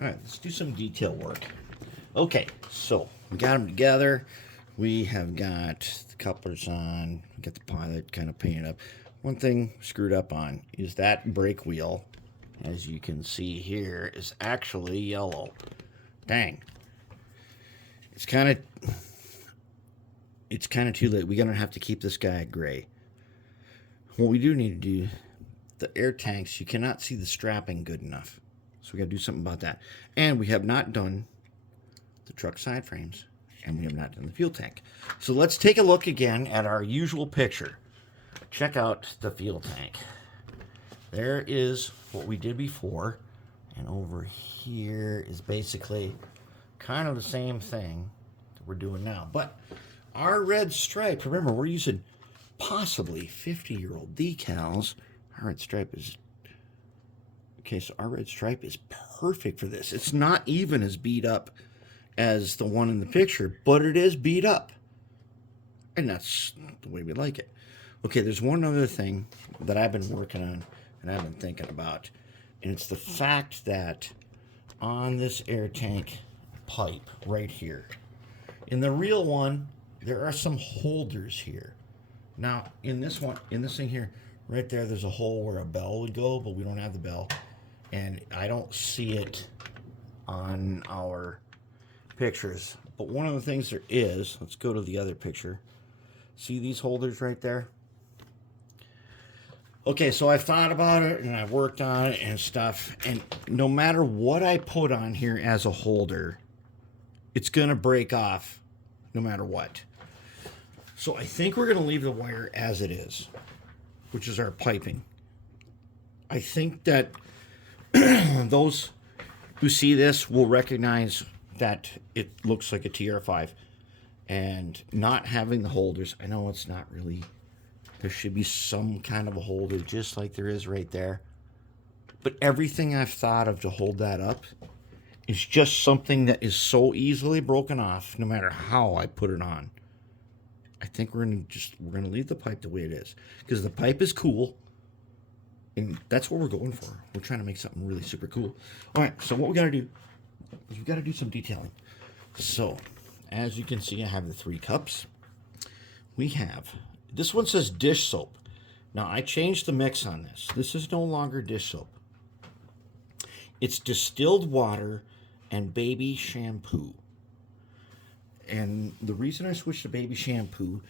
All right, let's do some detail work. Okay, so we got them together. We have got the couplers on. We got the pilot kind of painted up. One thing screwed up on is that brake wheel, as you can see here, is actually yellow. Dang. It's kind of too late. We're gonna have to keep this guy gray. What we do need to do, the air tanks, you cannot see the strapping good enough. So we got to do something about that. And we have not done the truck side frames, and we have not done the fuel tank. So let's take a look again at our usual picture. Check out the fuel tank. There is what we did before, and over here is basically kind of the same thing that we're doing now. But our red stripe, remember, we're using possibly 50-year-old decals. Our red stripe is... Okay, so our red stripe is perfect for this. It's not even as beat up as the one in the picture, but it is beat up. And that's the way we like it. Okay, there's one other thing that I've been working on and I've been thinking about. And it's the fact that on this air tank pipe right here, in the real one, there are some holders here. Now, in this one, in this thing here, right there, there's a hole where a bell would go, but we don't have the bell. And I don't see it on our pictures. But one of the things there is, let's go to the other picture. See these holders right there? Okay, so I've thought about it and I've worked on it and stuff. And no matter what I put on here as a holder, it's going to break off no matter what. So I think we're going to leave the wire as it is, which is our piping. I think that those who see this will recognize that it looks like a TR5. And not having the holders, I know it's not really, there should be some kind of a holder just like there is right there. But everything I've thought of to hold that up is just something that is so easily broken off no matter how I put it on. I think we're gonna leave the pipe the way it is, because the pipe is cool, and that's what we're going for. We're trying to make something really super cool. All right, so what we gotta do is we gotta do some detailing. So, as you can see, I have the 3 cups. We have, this one says dish soap. Now, I changed the mix on this. This is no longer dish soap. It's distilled water and baby shampoo. And the reason I switched to baby shampoo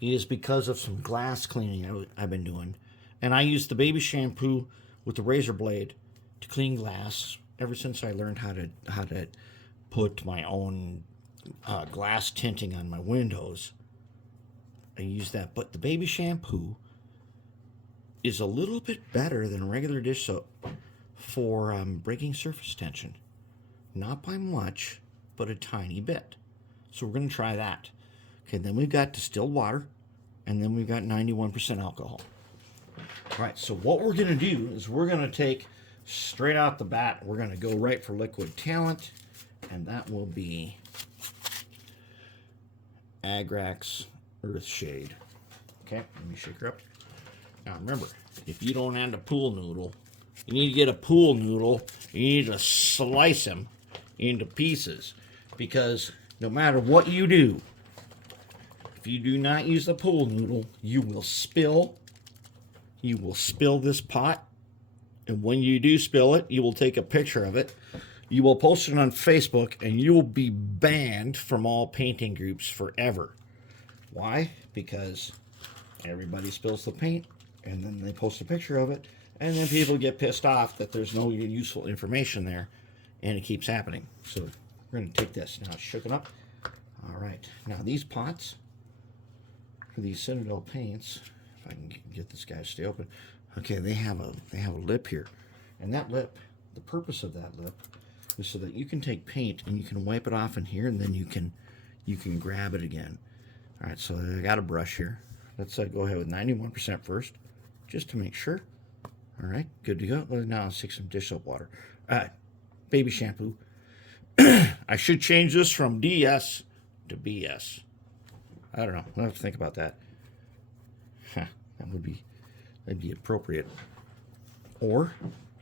is because of some glass cleaning I've been doing. And I use the baby shampoo with the razor blade to clean glass ever since I learned how to put my own glass tinting on my windows. I use that. But the baby shampoo is a little bit better than regular dish soap for breaking surface tension. Not by much, but a tiny bit. So we're going to try that. Okay, then we've got distilled water, and then we've got 91% alcohol. All right, so what we're going to do is we're going to take, straight out the bat, we're going to go right for liquid talent, and that will be Agrax Earthshade. Okay, let me shake her up. Now remember, if you don't have a pool noodle, you need to get a pool noodle. You need to slice them into pieces, because no matter what you do, if you do not use the pool noodle, you will spill this pot. And when you do spill it, you will take a picture of it. You will post it on Facebook, and you will be banned from all painting groups forever. Why? Because everybody spills the paint, and then they post a picture of it, and then people get pissed off that there's no useful information there, and it keeps happening. So we're going to take this. Now, shook it up. All right. Now, these pots for these Citadel paints, if I can get this guy to stay open. Okay, they have a lip here. And that lip, the purpose of that lip is so that you can take paint and you can wipe it off in here, and then you can grab it again. All right, so I got a brush here. Let's go ahead with 91% first, just to make sure. All right, good to go. Now I'll take some dish soap water. Baby shampoo. I should change this from DS to BS. I don't know. I'll have to think about that. That'd be appropriate. Or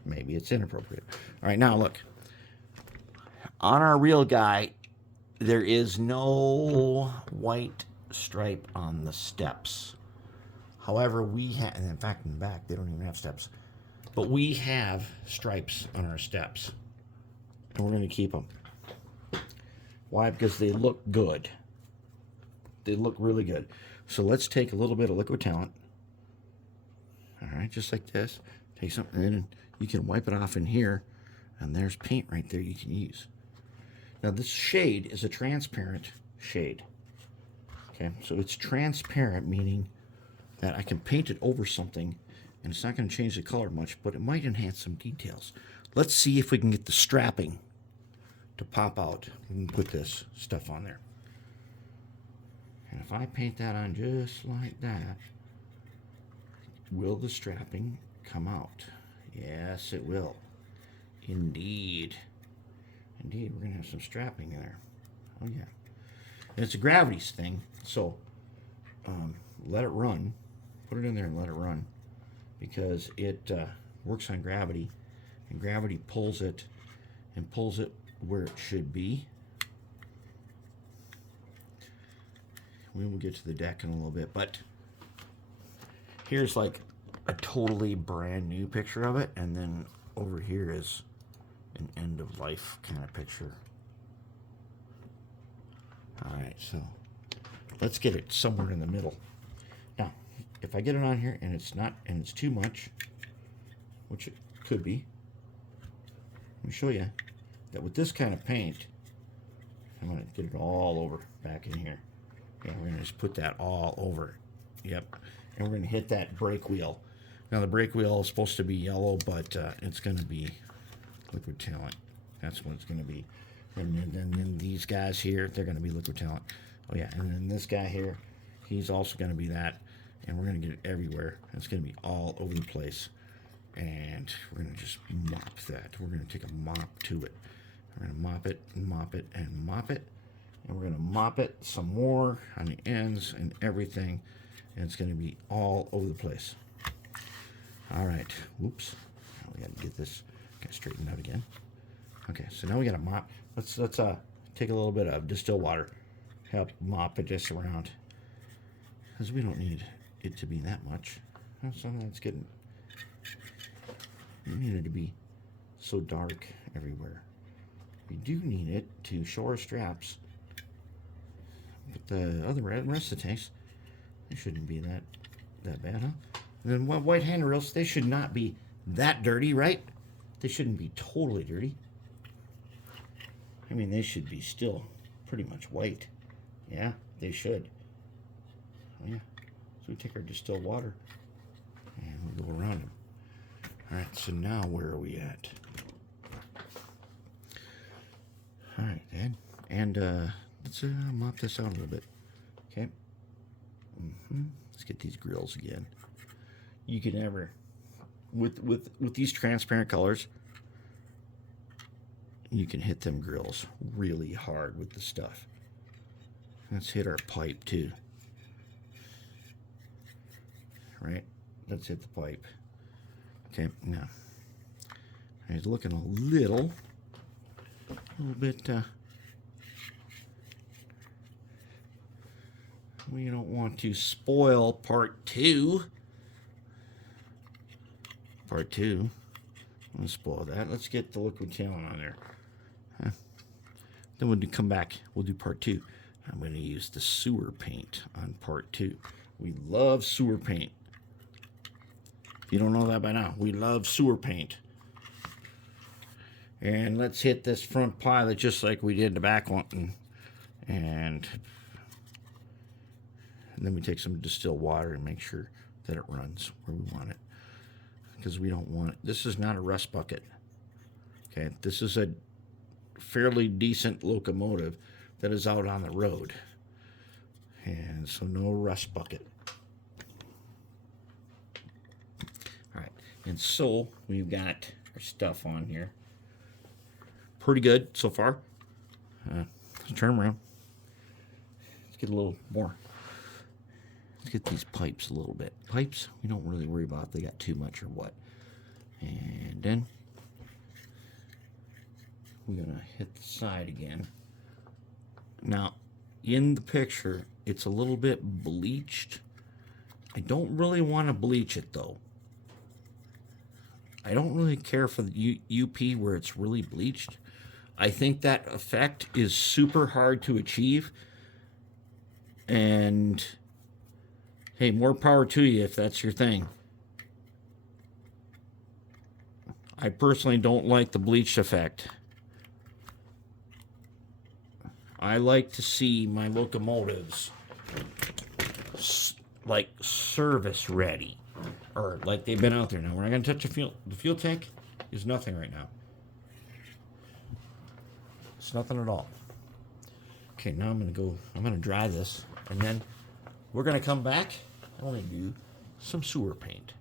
maybe it's inappropriate. All right, now look. on our real guy, there is no white stripe on the steps. However, we have, and in fact, in the back, they don't even have steps. But we have stripes on our steps. And we're going to keep them. Why? Because they look good. They look really good. So let's take a little bit of liquid talent. All right, just like this. Take something in, and you can wipe it off in here. And there's paint right there you can use. Now, this shade is a transparent shade. Okay, so it's transparent, meaning that I can paint it over something, and it's not going to change the color much, but it might enhance some details. Let's see if we can get the strapping to pop out. We can put this stuff on there. And if I paint that on just like that, will the strapping come out? Yes, it will. Indeed. Indeed, we're going to have some strapping in there. Oh, yeah. And it's a gravity thing, so let it run. Put it in there and let it run, because it works on gravity, and gravity pulls it and pulls it where it should be. We will get to the deck in a little bit, but here's like a totally brand new picture of it, and then over here is an end of life kind of picture. All right, so let's get it somewhere in the middle. Now, if I get it on here and it's not, and it's too much, which it could be, let me show you that with this kind of paint, I'm going to get it all over back in here. Yeah, we're going to just put that all over. Yep. And we're going to hit that brake wheel. Now, the brake wheel is supposed to be yellow, but it's going to be liquid talent. That's what it's going to be. And then these guys here, they're going to be liquid talent. Oh, yeah. And then this guy here, he's also going to be that. And we're going to get it everywhere. It's going to be all over the place. And we're going to just mop that. We're going to take a mop to it. We're going to mop it, and mop it, and mop it. And we're going to mop it some more on the ends and everything. And it's going to be all over the place. All right. Whoops. Now we got to get this kind of straightened out again. Okay, so now we got to mop. Let's take a little bit of distilled water. Help mop it just around. Because we don't need it to be that much. So that's getting... We need it to be so dark everywhere. We do need it to show our straps. But the other rest of the tanks, they shouldn't be that bad, huh? And then white handrails, they should not be that dirty, right? They shouldn't be totally dirty. I mean, they should be still pretty much white. Yeah, they should. Oh, yeah. So we take our distilled water and we go around them. All right, so now where are we at? All right, Dad. And let's mop this out a little bit. Okay. Let's get these grills again. You can never, with these transparent colors, you can hit them grills really hard with the stuff. Let's hit our pipe too. Right? Let's hit the pipe. Okay, now it's looking a little bit. We don't want to spoil part two. Part two. Let's spoil that. Let's get the liquid talent on there. Then we'll come back. We'll do part two. I'm going to use the sewer paint on part two. We love sewer paint. If you don't know that by now, we love sewer paint. And let's hit this front pilot just like we did the back one. And then we take some distilled water and make sure that it runs where we want it. Because we don't want it. This is not a rust bucket. Okay, this is a fairly decent locomotive that is out on the road. And so no rust bucket. All right, and so we've got our stuff on here. Pretty good so far. Let's turn them around. Let's get a little more. Let's get these pipes a little bit. Pipes, we don't really worry about if they got too much or what. And then we're gonna hit the side again. Now, in the picture, it's a little bit bleached. I don't really want to bleach it though. I don't really care for the UP where it's really bleached. I think that effect is super hard to achieve. And hey, more power to you if that's your thing. I personally don't like the bleached effect. I like to see my locomotives like service ready, or like they've been out there. Now we're not going to touch the fuel. The fuel tank is nothing right now. It's nothing at all. Okay, now I'm going to dry this, and then we're going to come back. I want to do some sewer paint.